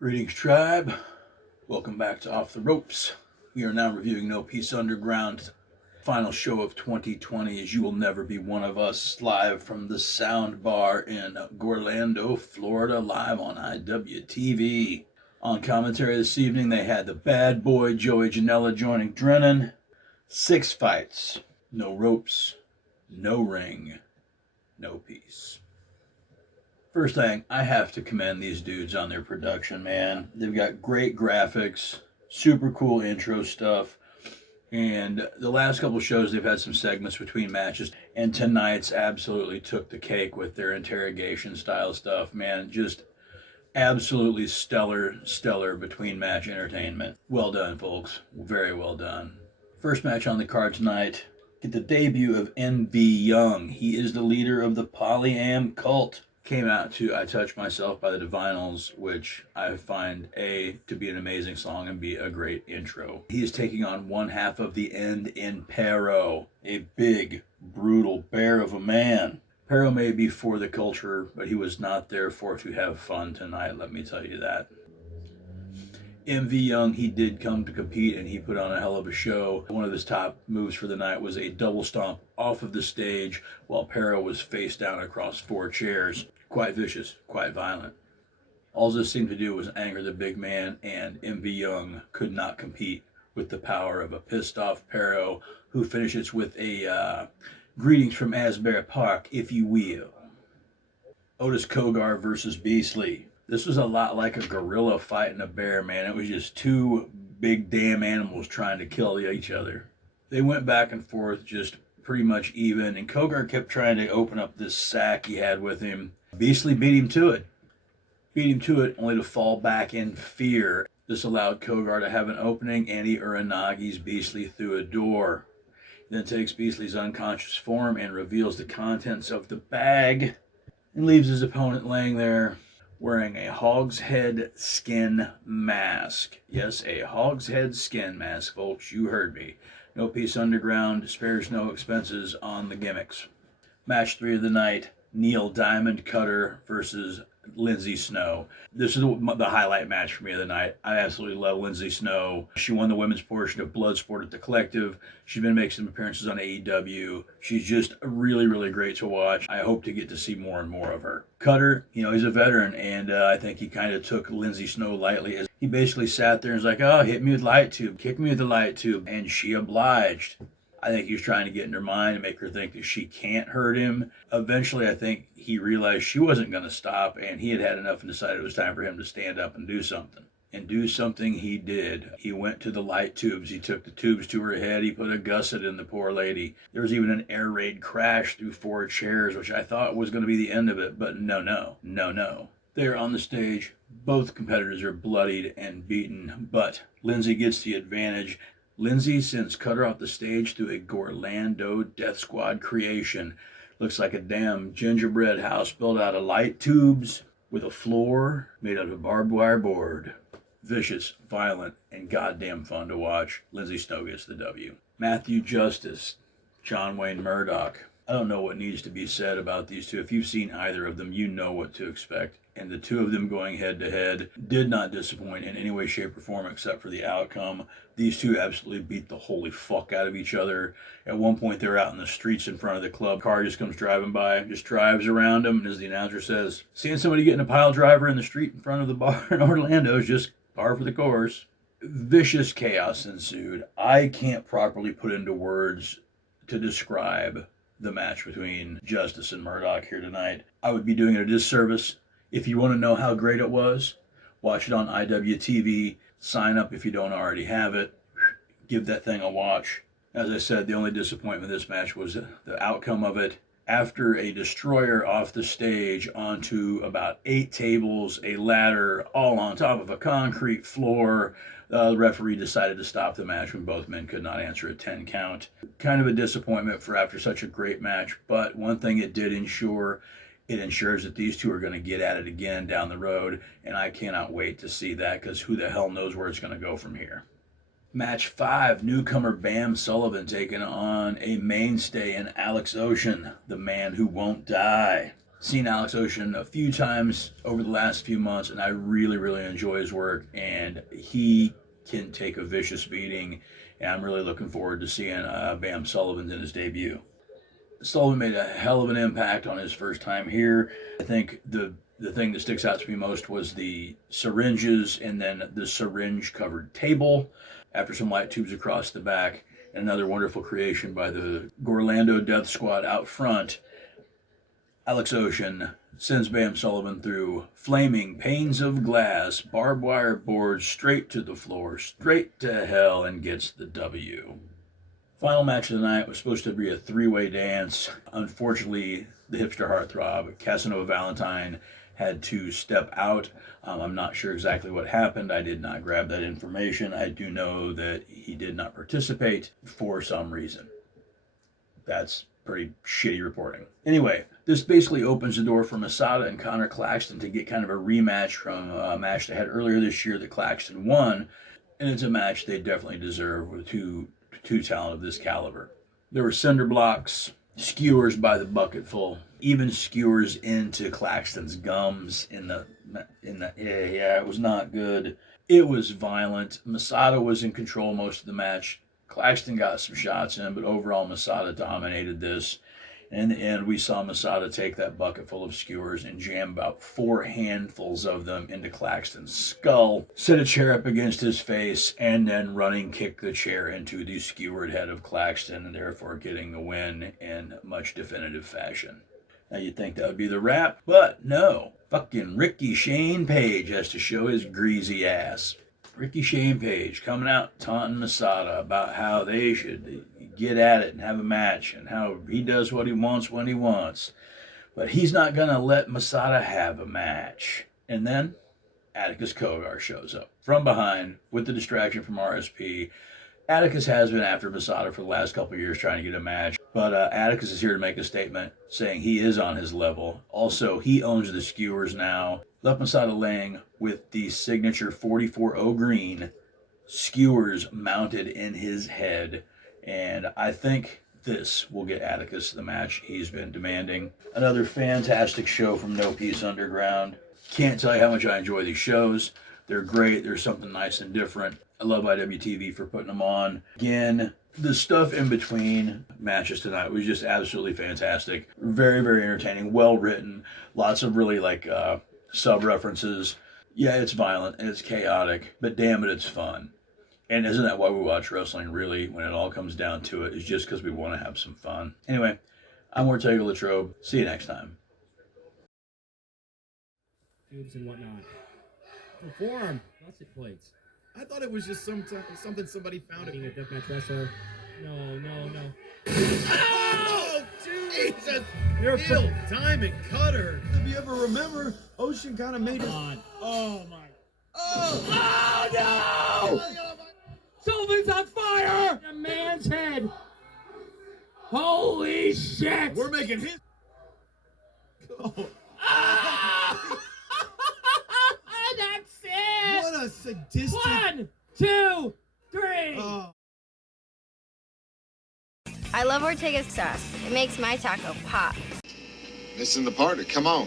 Greetings, tribe. Welcome back to Off the Ropes. We are now reviewing No Peace Underground, final show of 2020 as You Will Never Be One of Us, live from the Sound Bar in Orlando, Florida, live on IWTV. On commentary this evening, they had the bad boy Joey Janela joining Drennan. 6 fights, no ropes, no ring, no peace. First thing, I have to commend these dudes on their production, man. They've got great graphics, super cool intro stuff, and the last couple shows they've had some segments between matches, and tonight's absolutely took the cake with their interrogation style stuff, man. Just absolutely stellar between match entertainment. Well done, folks. Very well done. First match on the card tonight. Get the debut of NV Young. He is the leader of the Polyam cult. Came out to I Touch Myself by the Divinals, which I find A, to be an amazing song, and B, a great intro. He is taking on one half of the End in Pero, a big, brutal bear of a man. Pero may be for the culture, but he was not there for to have fun tonight, let me tell you that. MV Young, he did come to compete and he put on a hell of a show. One of his top moves for the night was a double stomp off of the stage while Pero was face down across 4 chairs. Quite vicious, quite violent. All this seemed to do was anger the big man, and MV Young could not compete with the power of a pissed off Pero, who finishes with a greetings from Asbury Park, if you will. Otis Kogar versus Beastly. This was a lot like a gorilla fighting a bear, man. It was just 2 big damn animals trying to kill each other. They went back and forth just pretty much even, and Kogar kept trying to open up this sack he had with him. Beastly beat him to it. Only to fall back in fear. This allowed Kogar to have an opening, and he Uranagi's Beastly through a door. He then takes Beastly's unconscious form and reveals the contents of the bag and leaves his opponent laying there wearing a hog's head skin mask. Yes, a hog's head skin mask, folks. You heard me. No Peace Underground spares no expenses on the gimmicks. Match 3 of the night, Neil Diamond Cutter versus Lindsay Snow. This is the highlight match for me of the night. I absolutely love Lindsay Snow. She won the women's portion of Bloodsport at the Collective. She's been making some appearances on AEW. She's just really great to watch. I hope to get to see more and more of her. Cutter, he's a veteran, and I think he kind of took Lindsay Snow lightly. As he basically sat there and was like, oh, hit me with light tube, kick me with the light tube, and she obliged. I think he was trying to get in her mind and make her think that she can't hurt him. Eventually, I think he realized she wasn't going to stop, and he had had enough and decided it was time for him to stand up and do something. And do something he did. He went to the light tubes. He took the tubes to her head. He put a gusset in the poor lady. There was even an air raid crash through 4 chairs, which I thought was going to be the end of it, but no. There on the stage, both competitors are bloodied and beaten, but Lindsay gets the advantage. Lindsay sends Cutter off the stage through a Gorlando Death Squad creation. Looks like a damn gingerbread house built out of light tubes with a floor made out of barbed wire board. Vicious, violent, and goddamn fun to watch. Lindsay Snow gets the W. Matthew Justice, John Wayne Murdoch. I don't know what needs to be said about these two. If you've seen either of them, you know what to expect. And the two of them going head to head did not disappoint in any way, shape, or form except for the outcome. These two absolutely beat the holy fuck out of each other. At one point, they're out in the streets in front of the club. Car just comes driving by, just drives around them, and as the announcer says, seeing somebody getting a pile driver in the street in front of the bar in Orlando is just par for the course. Vicious chaos ensued. I can't properly put into words to describe the match between Justice and Murdoch here tonight. I would be doing it a disservice. If you want to know how great it was, watch it on IWTV. Sign up if you don't already have it. Give that thing a watch. As I said, the only disappointment in this match was the outcome of it. After a destroyer off the stage onto about 8 tables, a ladder, all on top of a concrete floor, the referee decided to stop the match when both men could not answer a 10 count. Kind of a disappointment for after such a great match, but one thing it did ensure It ensures that these two are going to get at it again down the road, and I cannot wait to see that because who the hell knows where it's going to go from here. Match 5, newcomer Bam Sullivan taking on a mainstay in Alex Ocean, the man who won't die. Seen Alex Ocean a few times over the last few months, and I really, really enjoy his work, and he can take a vicious beating, and I'm really looking forward to seeing Bam Sullivan in his debut. Sullivan made a hell of an impact on his first time here. I think the thing that sticks out to me most was the syringes and then the syringe covered table after some light tubes across the back. And another wonderful creation by the Gorlando Death Squad out front. Alex Ocean sends Bam Sullivan through flaming panes of glass, barbed wire boards straight to the floor, straight to hell, and gets the W. Final match of the night was supposed to be a three-way dance. Unfortunately, the hipster heartthrob, Casanova Valentine, had to step out. I'm not sure exactly what happened. I did not grab that information. I do know that he did not participate for some reason. That's pretty shitty reporting. Anyway, this basically opens the door for Masada and Connor Claxton to get kind of a rematch from a match they had earlier this year that Claxton won. And it's a match they definitely deserve with two talent of this caliber. There were cinder blocks, skewers by the bucketful, even skewers into Claxton's gums yeah, it was not good. It was violent. Masada was in control most of the match. Claxton got some shots in, but overall Masada dominated this. In the end, we saw Masada take that bucket full of skewers and jam about 4 handfuls of them into Claxton's skull, set a chair up against his face, and then running kick the chair into the skewered head of Claxton, and therefore getting the win in much definitive fashion. Now you'd think that would be the wrap, but no. Fucking Ricky Shane Page has to show his greasy ass. Ricky Shane Page coming out taunting Masada about how they should get at it and have a match and how he does what he wants when he wants. But he's not going to let Masada have a match. And then Atticus Cogar shows up from behind with the distraction from RSP. Atticus has been after Masada for the last couple of years trying to get a match. But Atticus is here to make a statement saying he is on his level. Also, he owns the skewers now. Left Masada laying with the signature 44-0 green skewers mounted in his head. And I think this will get Atticus the match he's been demanding. Another fantastic show from No Peace Underground. Can't tell you how much I enjoy these shows. They're great. There's something nice and different. I love IWTV for putting them on. Again, the stuff in between matches tonight was just absolutely fantastic. Very, very entertaining. Well written. Lots of really sub-references. Yeah, it's violent and it's chaotic, but damn it, it's fun. And isn't that why we watch wrestling, really, when it all comes down to it, is just because we want to have some fun. Anyway, I'm Ortega Latrobe. See you next time. Tubes and whatnot. Perform. Russet plates. I thought it was just something somebody found. Being a deathmatch wrestler. No. Oh, Jesus! You're Neil Diamond Cutter. If you ever remember, Ocean kind of made it. Oh my. Oh no! Sullivan's on fire! A man's head. Holy shit! We're making his. Oh. That's it! What a sadistic. 1, 2, 3! Oh. I love Ortega's sauce. It makes my taco pop. Missing the party. Come on.